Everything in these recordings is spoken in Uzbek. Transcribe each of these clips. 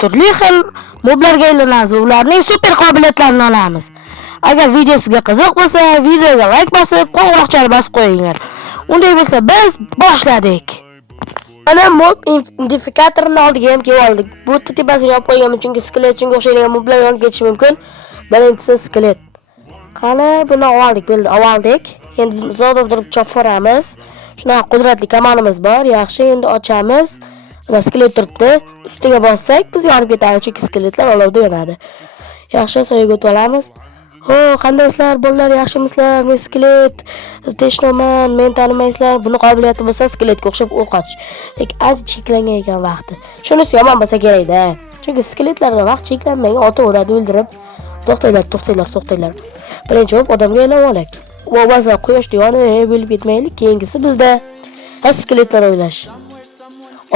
turli xil moblarga aylanamiz, ularning super qobiliyatlarini olamiz. Agar video sizga qiziq bo'lsa, videoga like bosib, qo'ng'iroqchani bosib qo'yinglar. Unday bo'lsa, biz boshladik. Ana mob identifikatorni oldiga ham kelib oldik. Bu tepasini yopib qo'yganman, chunki skeletga o'xshaydigan moblarni olib ketish mumkin. Birinchisi skelet. Qani buni oldik, bo'ldi, oldik. Endi zoda turib chopvoramiz. Shunaqa qudratli kamonimiz bor. Yaxshi, endi ochamiz. Mana skelet turibdi. Ustiga bossak, biz yonib ketamiz, chunki skeletlar olovda yonadi. Yaxshi, so'yga o'tib olamiz. Ho, qandaysizlar bolalar, yaxshimisizlar? Men skelet, teshnoman, men tanimaysizlar. Buni qobiliyati bo'lsa skeletga o'xshab o'q ochish. Lekin ancha cheklangan ekan vaqti. Shunisi yomon bo'lsa kerak-da. Chunki skeletlarga vaqt cheklanmagan, otaveradi o'ldirib. To'xtanglar. Birinchi odamga aylanib olaylik. O'g'azga quyoshni yonib bo'lib ketmaylik. Keyingisi bizda skeletlar o'ylash.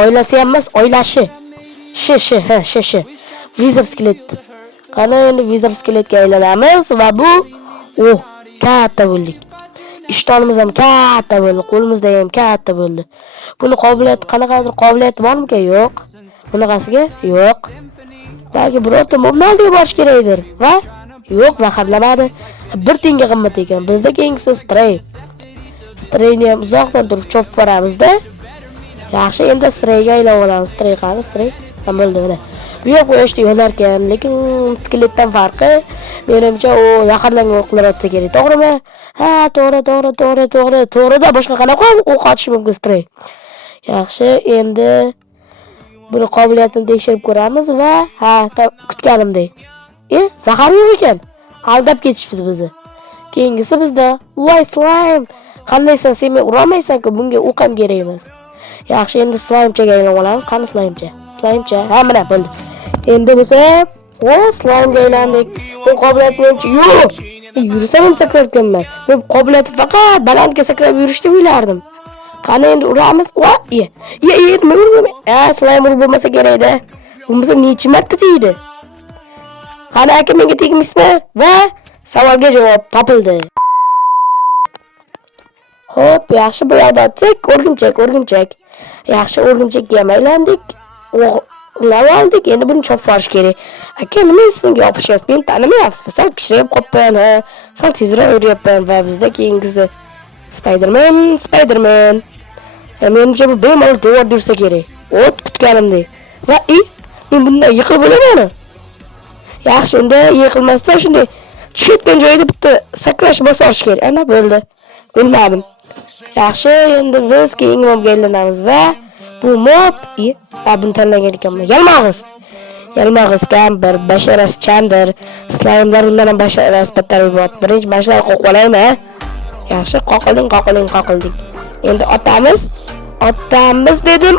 Oilasi ham emas, oylashi. Shi. Wizard skelet. Qani endi wizard skeletga aylanamiz va bu katta bo'ldik. Ishtonimiz ham katta bo'ldi, qo'limizda ham katta bo'ldi. Buni qobiliyati qanaqadir qobiliyati bormi-ki? Yo'q. Bunaqasiga yo'q. Balki birorta mobni oldiga borish kerakdir. Va yo'q, zaharlamadi. 1 tiyinga qimmat ekan. Bizda keyingisi stray. Strayni ham uzoqdan turib chopib boramiz-da. Yaxshi, endi strayga aylanib olamiz. Stray qani, stray. Ham bo'ldi mana. Bu yo'q qo'yishdi yo'lar ekan, lekin skeletdan farqi menimcha u zaharlangan o'qlar otsa kerak, to'g'rimi? Ha, to'g'ri. To'g'rida boshqa qanaqa o'q otish mumkin stray. Yaxshi, endi buni qobiliyatini tekshirib ko'ramiz va kutganimdek. Zahar yo'q ekan. Aldab ketishdi bizni. Keyingisi bizda voy slime. Qandaysan, sen men uramaysan-ku, bunga o'q ham kerak emas. Yaxshi, endi slimechaga aylanib olamiz. Qani slimecha? Ha, mana bo'ldi. Endi bo'lsa, slime'ga aylandik. Bu qobiliyat menimcha yo'q. Yursam ham sakrab ketmayman. Bu qobiliyat faqat balandga sakrab yurishni o'ylardim. Qani endi uramiz. Nima urmayman? Slime urib bo'lmasa kerak-da. Bo'lmasa necha marta tegdi? Qani aka, menga tegmaysizmi? Va savolga javob topildi. Xo'p, yaxshi bu yerda o'tsak, o'rgimchak. Yaxshi, o'rgimchakka ham aylandik. O'g'lab oldik, endi buni chopib olish kerak. Aka, nima ismingiz yopishyapsiz? Men tanimayapsiz. Sal kichrayib qolibman, sal tezroq yurayapman va bizda keyingisi Spiderman. Menimcha bu bemalol devor dursa kerak. Kutganimdek. Va men bundan yiqilib bo'laman. Yaxshi, unda yiqilmasdan shunday tushayotgan joyida bitta sakrash bosib olish kerak. Ana bo'ldi. Bilmadim. Yaxshi, endi biz keyingi mobga aylanamiz va bu mob, buni tanlagan ekanman. Yalmag'iz kampir, basharasi chandir. Slime'lar undan ham basharasi battar bo'ladi. Birinchi mashlar qo'qib olaymi? Yaxshi, qoqilding. Endi otamiz dedim.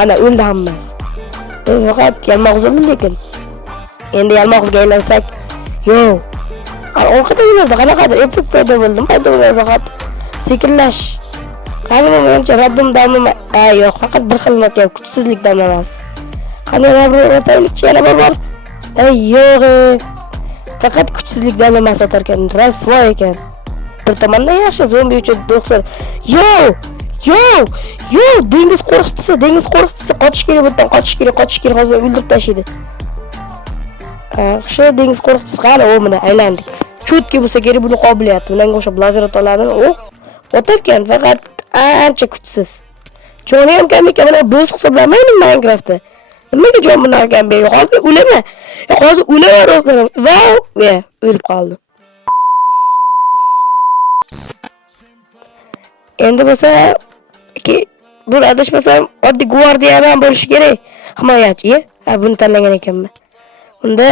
Ana o'ldi hammasi. Biz faqat yalmag'iz o'ldi lekin. Endi yalmag'izga aylansak, yo'q. Orqadagilarda qanaqadir effekt paydo bo'ldi. Faqat sekinlash. Qani menimcha raddim damlama. Yo'q, faqat bir xil notyap, kuchsizlik damlamas. Qani yana bir bor. Yo'q. Faqat kuchsizlik damlamas atar ekan, rasvo ekan. Bir tomondan yaxshi zombi uchun doktor. Yo'q, dengiz qo'riqchisi qochish kerak, bundan qochish kerak, hozir o'ldirib tashlaydi. Yaxshi, dengiz qo'riqchisi qani, mana aylandik. Cho'tki bo'lsa kerak buni qobiliyati. Bunga o'xshab lazer otaladimi? Otarkan, faqat ancha kuchsiz. Joni ham kam ekan, mana bo'z hisoblamaydi Minecraftda. Nimaga jon bundan kam berdi? Hozir o'laman. Hozir o'laman o'zim. Va, o'lib qoldi. Endi bo'lsa, bu adashmasam oddiy guardiyan ham bo'lishi kerak. Himoyachi, buni tanlagan ekanman. Unda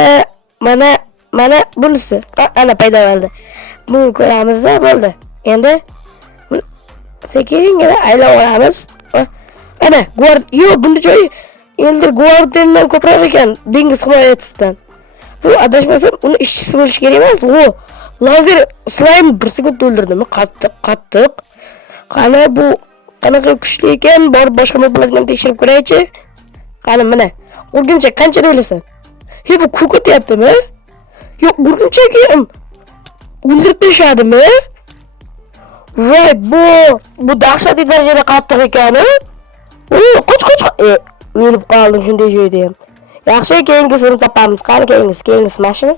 mana bunisi. Ana paydo bo'ldi. Buni ko'ramizda bo'ldi. Endi sekingina aylanib olamiz. Ana, bunda joyi endi guardiandan ko'proq ekan, dengiz himoyachisidan. Bu adashmasam uni ishchisi bo'lishi kerak emas. Lazer slime 1 sekund o'ldirdimi? Qattiq. Qani bu qanaqa kuchli ekan? Borib boshqa moblarni tekshirib ko'raychi. Qani mana, o'rgimchak qanchada o'lasan? Bu ko'katyaptimi? Yo'q, o'rgimchak ham o'ldirib tashadimi? Voy, bu dahshatli darajada qattiq ekan. Qoch. O'lib qoldim shunday joyda ham. Yaxshi, keyingisini topamiz. Qani keyingisi mashina.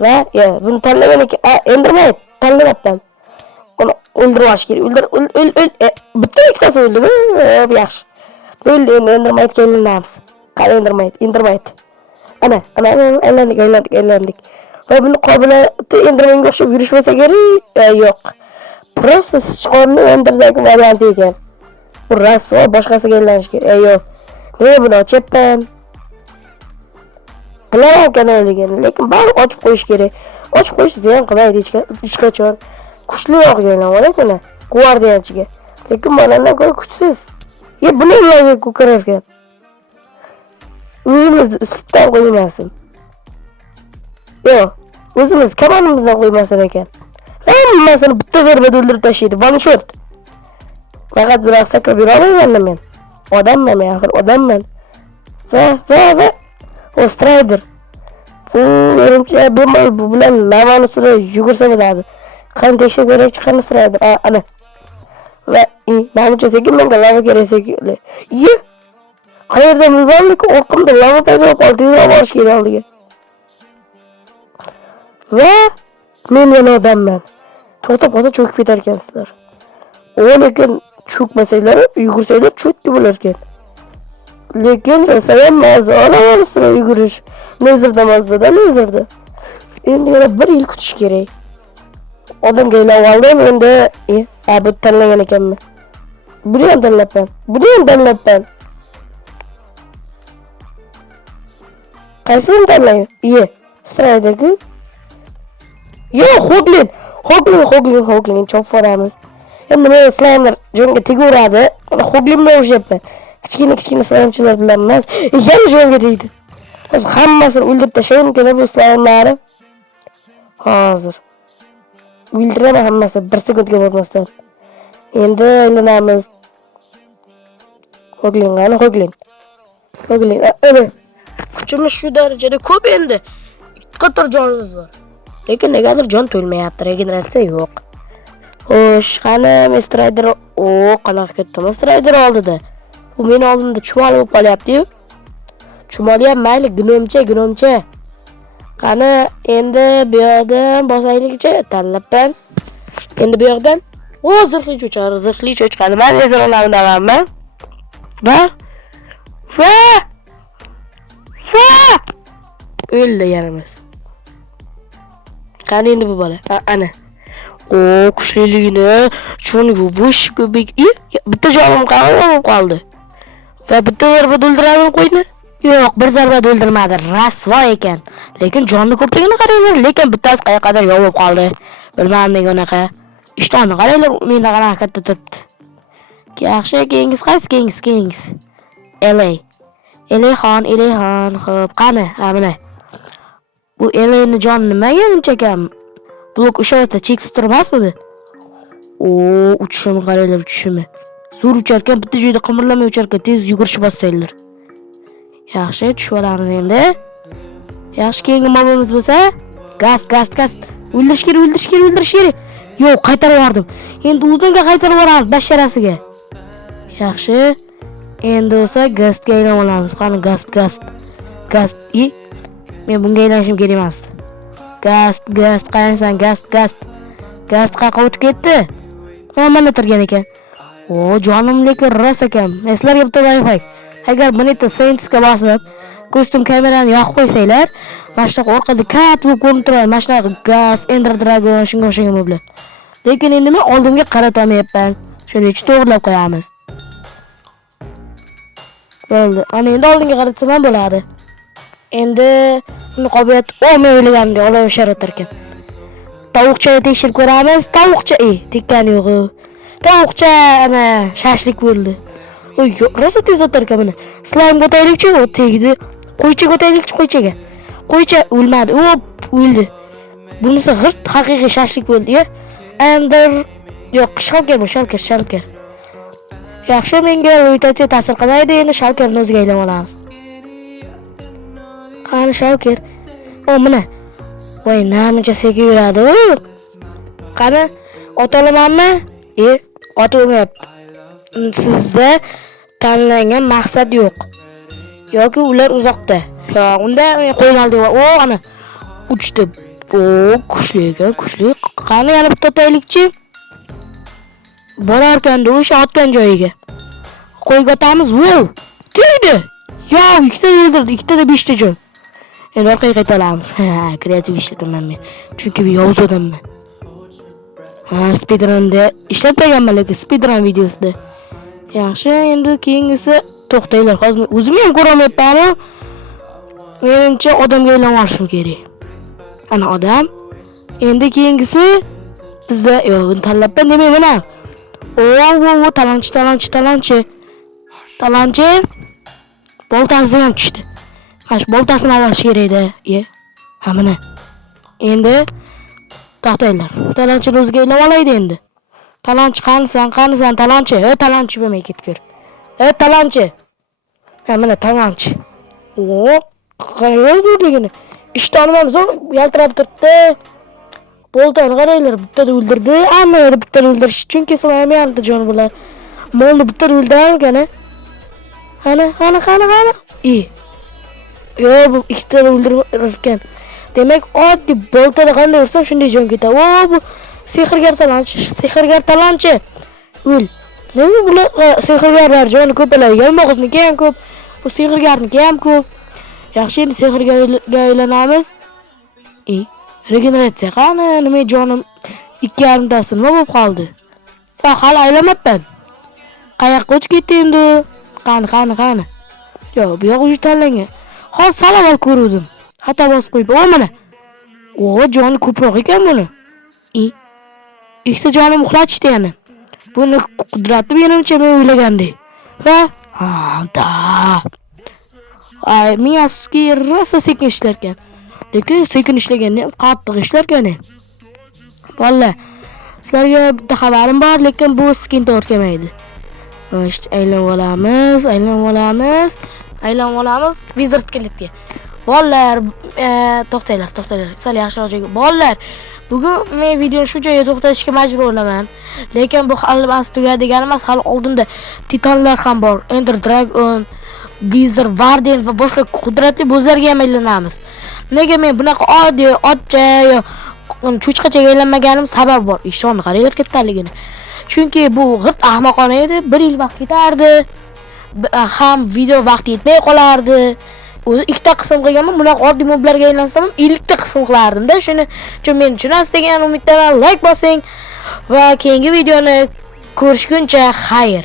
Va yo, buni tanlagan ekan. Endirmaydi. Tanlamabman. Uni o'ldirib olish kerak. Bitta ikkitasi o'ldimi? Yaxshi. O'ldi, endi endirmaydi kelinamiz. Qani endirmaydi. Ana, aylandik. Va buni qobiliyati endirmanga o'xshab yurishmasa kerak. Yo'q. Prosta sichqonni endirdagi varianti ekan. Bu rasvo boshqasiga aylanish kerak. Yo'q. Men buni ochyapman. Bilaman kanalligini, lekin bari ochib qo'yish kerak. Ochib qo'yish ziyon qilmaydi hech qachon. Kuchli o'g'aylan mana guardiyanchiga. Lekin mendan ko'ra kuchsiz. Buni lazer ko'karar ekan. O'zimizni ustidan qo'ymasin. Yo'q, o'zimiz kamonimizdan qo'ymasin ekan. Hammasini bitta zarbada o'ldirib tashlaydi. One shot. Faqat bir sakrab yura olmayman men. Odamman, axir odamman. Va o Strider. Bu menimcha bu bilan lavani ustida yugursa bo'ladi. Qani tekshirib ko'raylik chiqqan Strider. Ana. Va menimcha sekin menga lava kerak sekildi. Qayerdan bilmadim, orqamda lava paydo bo'ldi. Tezroq borish kerak oldiga. Va men yana odamman. To'xtab qolsa cho'kib ketar ekansizlar. Lekin cho'kmasanglar, yugursanglar cho'kib bo'lar ekan. Lekin rasayam mazza olamazlar yugurish. Nezirda. Endi yana bir yil kutish kerak. Odamga aylanib oldim endi. Bu tanlagan ekanman. Buni ham tanlabman. Qaysini tanlayman? Strider-ku. Yo'q, Hoglin chop foramiz. Endi men slaymer jonga teguradi. Hoglin bilan urushyapman. Kichkina slaymchilar bilan emas. Yana jonga tegdi. Hozir hammasini o'ldirib tashlayman kerak bu slaymlarni. Hozir. O'ldiraman hammasini 1 sekundga bo'lmasdan. Endi aylanamiz. Hoglin. Kuchimiz shu darajada ko'p endi. Qator jonimiz bor. Lekin negadir jon to'lmayapti, regeneratsiya yo'q. Xo'sh, qani Mr. Rider? Qanaqa katta Mr. Rider oldida. U meni oldimda chumoli bo'lib qolyapti-yu. Chumoli ham mayli, gnomcha. Qani endi bu yoqdan bosaylikcha tanlabman. Endi bu yoqdan zirhli cho'chqani. Men ezir olaman. Va o'ldi yarimiz. Qani endi bu bola? Ana. Kuchliligini chuni yuvish ko'bik. Bitta jonim qoldi. Va bitta zarbada o'ldiradim qo'yni. Yo'q, bir zarbada o'ldirmadi. Rasvo ekan. Lekin jonni ko'pligini qaranglar, lekin bittasi qayerqadir yovib qoldi. Bilmadim unaqa. Ishtonni qaranglar, menda qanaqa katta turibdi. Yaxshi, keyingisi. Elayxon. Xo'p, qani? Mana. Bu Elayni joni nimaga uncha kam? Blok ushlasa cheksiz turmasmidi? Uchishini qaranglar, uchishini. Zo'r ucharkan, bitta joyda qimirlamay ucharkan, tez yugurishib bosinglar. Yaxshi, tushib olamiz endi. Yaxshi, keyingi mobimiz bo'lsa, gast. O'ldirish kerak. Yo'q, qaytarib yubordim. Endi o'zingga qaytarib yuboramiz basharasiga. Yaxshi. Endi bo'lsa gastga aylanib olamiz. Qani gast. Men bunga aylanishim kerak emas. Gast, qarangsan, gast. Gast qayerga o'tib ketdi? Mana turgan ekan. Jonim lekin ros ekan. Sizlarga bitta wi-fi. Agar buni Saints'ga bosib, kostyum kamerani yoqib qo'ysanglar, mana shu orqada catwalk ko'rinib turadi. Mana shu Gas, Ender Dragon shunga o'xshagan moblar. Lekin endi men oldimga qarata olmayapman. Shuning uchun to'g'rilab qo'yamiz. Bo'ldi. Ana endi oldinga qaratsam ham bo'ladi. Endi buni qobiliyat men o'ylaganimga olaverishar ekan. Tovuqchani tekshirib ko'ramiz. Tekkani yo'q. Tovuqcha ana shashlik bo'ldi. Rosa tez o'tar ekan buni. Slime o'taylikchi, tegdi. Qo'ychaga o'taylikchi, qo'ychaga. Qo'ycha o'lmadi. O'ldi. Bunisi g'irt haqiqiy shashlik bo'ldi. Ender yo'q, shalker bu, shalker. Yaxshi, menga rotatsiya ta'sir qilmaydi. Endi shalkerni o'ziga aylanib olamiz. Qani shalker? Mana. Voy, namuncha sekin yuradi. Qani, otolamanmi? Ota olmayapti. Sizda tanlangan maqsad yo'q. yoki ular uzoqda. Ha, unda qo'ying oldi. O, ana uchdi. O, kuchli ekan, kuchli. Qani yana bitta taylikchi. Borarkanda o'sha otgan joyiga. Qo'yga otamiz. Wow! Tegdi. Yo, ikkita o'ldirdi, ikkitada 5 ta joy. Endi orqaga qaytaramiz. Ha, kreativ ishlataman men. Chunki men yovuz odamman. Ha, speedrunda ishlatmaganman, lekin speedrun videosida. Yaxshi, endi keyingisi to'xtanglar. Hozir o'zim ham ko'ramayapman. Menimcha odamga aylanib olishim kerak. Ana odam. Endi keyingisi bizda yo'q, buni tanlabman demayman ha. O, talonchi. Boltasi ham tushdi. Mana shu boltasini olish kerak edi. Ha, mana. Endi to'xtanglar. Talonchini o'ziga aylab olaydi endi. Talonchi qanisan, talonchi. Talonchi bo'lmay ketgur. Talonchi. Ha, mana talonchi. O, qarang zo'rligini. Ishtonimiz yaltirab turibdi. Boltani qaranglar, bittada o'ldirdi. Hammayni bittada o'ldirish uchun kesilmayapti jon bular. Molni bittada o'ldirgan. Qani. Yo, bu ikkitani o'ldirgan. Demak, oddiy boltada qanday ursam shunday jon ketadi. O, bu sehrgar talonchi. O'l. Nima bular sehrgarlar joni ko'paygan, mog'izniki ham ko'p. Bu sehrgarniki ham ko'p. Yaxshi, endi sehrga aylanamiz. Regeneratsiya qani, nima jonim 2,5 tasi nima bo'lib qoldi? Ya, hali aylanmayapman. Qayoqqa o'tib ketdi endi? Qani. Yo, bu yoq uji tanlangan. Hozir salom ko'rdim. Xato bosib qo'yib, o mana. O, joni ko'proq ekan buni. Ikkita joni uxlatishdi yana. Buni qudrati menimcha men o'ylagandek. Va da. Men afsuski rosa sekin ishlarkan. Lekin sekin ishlaganda ham qattiq ishlarkan. Bolalar, sizlarga bitta xabarim bor, lekin bu skin to'g'ri kelmaydi. Aylanib olamiz Wizard skeletga. Bolalar, to'xtanglar. Sal yaxshiroq joyga. Bolalar, bugun men videoni shu joyga to'xtatishga majbur bo'laman. Lekin bu hali bas tugadegani emas, hali oldinda titanlar ham bor. Ender Dragon, Wizard, Warden va boshqa qudratli bo'zlarga ham aylanamiz. Nega men bunaqa oddiy otcha yo cho'chqachaga aylanmaganim sabab bor. Ishonni qaranglar kattaligini. Chunki bu g'irt ahmoqona edi. 1 yil vaqt ketardi. Ham video vaqti yetmay qolardi. O'zi ikkita qism qilganman. Bunaqa oddiy moblarga aylansam 50 ta qism qilardim-da. Shuni uchun men tushunasiz degan umiddaman. Like bosing va keyingi videoni ko'rishguncha xayr.